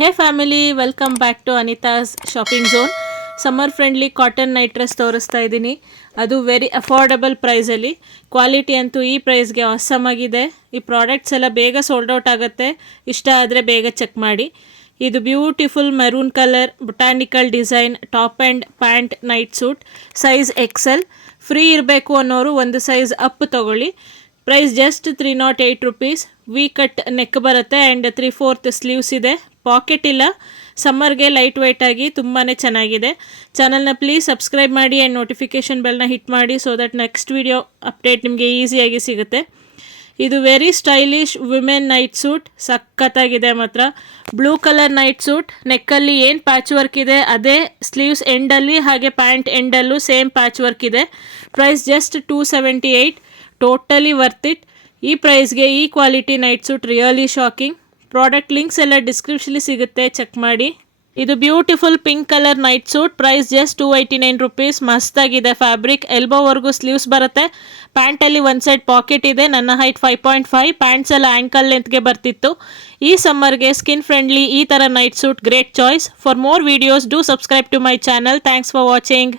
Hey family, welcome back to Anita's shopping zone. Summer friendly cotton night dress ತೋರಿಸ್ತಾ ಇದ್ದೀನಿ. ಅದು very affordable ಪ್ರೈಸಲ್ಲಿ. Quality ಅಂತೂ ಈ ಪ್ರೈಸ್ಗೆ ಆಸಮ್ ಆಗಿದೆ. ಈ ಪ್ರಾಡಕ್ಟ್ಸ್ ಎಲ್ಲ ಬೇಗ ಸೋಲ್ಡ್ ಔಟ್ ಆಗುತ್ತೆ. ಇಷ್ಟ ಆದರೆ ಬೇಗ ಚೆಕ್ ಮಾಡಿ. ಇದು beautiful maroon colour botanical design top and pant night suit, size XL. Free ಇರಬೇಕು ಅನ್ನೋರು ಒಂದು ಸೈಜ್ ಅಪ್ ತೊಗೊಳ್ಳಿ. Price just 308 rupees. V cut neck ಬರುತ್ತೆ ಆ್ಯಂಡ್ 3/4 ಸ್ಲೀವ್ಸ್ ಇದೆ. ಪಾಕೆಟ್ ಇಲ್ಲ. ಸಮ್ಮರ್ಗೆ ಲೈಟ್ ವೆಯ್ಟ್ ಆಗಿ ತುಂಬಾ ಚೆನ್ನಾಗಿದೆ. ಚಾನಲ್ನ ಪ್ಲೀಸ್ ಸಬ್ಸ್ಕ್ರೈಬ್ ಮಾಡಿ ಆ್ಯಂಡ್ ನೋಟಿಫಿಕೇಷನ್ ಬೆಲ್ನ ಹಿಟ್ ಮಾಡಿ so that next video update ನಿಮಗೆ ಈಸಿಯಾಗಿ ಸಿಗುತ್ತೆ. ಇದು very stylish women night suit, ಸಖತ್ತಾಗಿದೆ ಮಾತ್ರ. ಬ್ಲೂ ಕಲರ್ ನೈಟ್ ಸೂಟ್, ನೆಕ್ಕಲ್ಲಿ ಏನು ಪ್ಯಾಚ್ ವರ್ಕ್ ಇದೆ ಅದೇ ಸ್ಲೀವ್ಸ್ ಎಂಡಲ್ಲಿ ಹಾಗೆ ಪ್ಯಾಂಟ್ ಎಂಡಲ್ಲೂ ಸೇಮ್ ಪ್ಯಾಚ್ ವರ್ಕ್ ಇದೆ. Price just 278. Totally worth it. ಈ ಪ್ರೈಸ್ಗೆ ಈ quality night suit really shocking. Product links ಎಲ್ಲ ಡಿಸ್ಕ್ರಿಪ್ಷನ್ಲಿ ಸಿಗುತ್ತೆ, ಚೆಕ್ ಮಾಡಿ. ಇದು beautiful pink colour night suit, price just 289 rupees. ಮಸ್ತಾಗಿದೆ ಫ್ಯಾಬ್ರಿಕ್. ಎಲ್ಬೋವರೆಗೂ ಸ್ಲೀವ್ಸ್ ಬರುತ್ತೆ. ಪ್ಯಾಂಟಲ್ಲಿ ಒಂದು ಸೈಡ್ ಪಾಕೆಟ್ ಇದೆ. ನನ್ನ ಹೈಟ್ 5.5. ಪ್ಯಾಂಟ್ಸ್ ಎಲ್ಲ ಆ್ಯಂಕಲ್ ಲೆಂತ್ಗೆ ಬರ್ತಿತ್ತು. ಈ ಸಮ್ಮರ್ಗೆ ಸ್ಕಿನ್ ಫ್ರೆಂಡ್ಲಿ ಈ ಥರ night suit great choice. For more videos do subscribe to my channel. Thanks for watching.